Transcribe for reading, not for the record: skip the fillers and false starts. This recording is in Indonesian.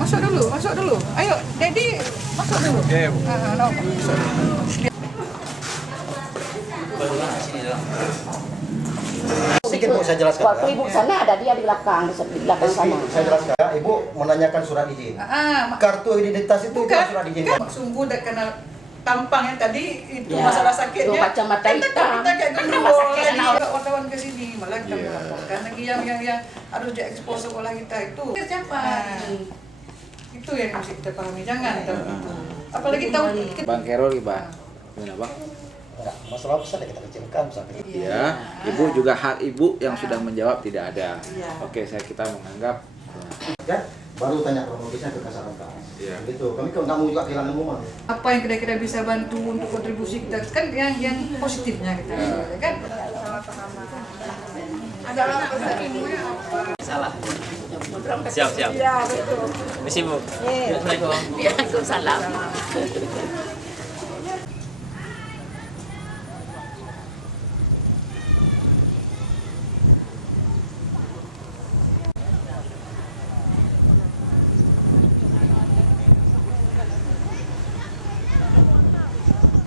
Masuk dulu. Ayo, Dedi, masuk dulu. Masuk. Sedikit Bu, saya jelaskan. Waktu Ibu sana ada dia di belakang sana. Saya jelaskan. Ibu menanyakan surat izin. Kartu identitas itu bukan surat izin. Sungguh udah kena tampang yang tadi itu masalah sakitnya. Itu kacamata hitam. Kita kayak gendul lagi. Wartawan ke sini malah kita melaporkan lagi yang harus diekspos sekolah kita itu. Siapa? Itu yang mesti kita pahami. Jangan apalagi tahu Bang Kerol, Bang. Gimana, Bang? Enggak, masalah besar kita kecilkan sampai. Ya, Ibu juga hak Ibu yang sudah menjawab tidak ada. Oke, kita menganggap. Ya, baru tanya kronologisnya ke Kasaran Kak. Iya. Gitu. Kami nggak mau juga kehilangan momen. apa yang kira-kira bisa bantu untuk kontribusi kita kan yang positifnya kita kan. Ada apa Salah. Siap. Ya betul. Misi Bu. Waalaikumsalam.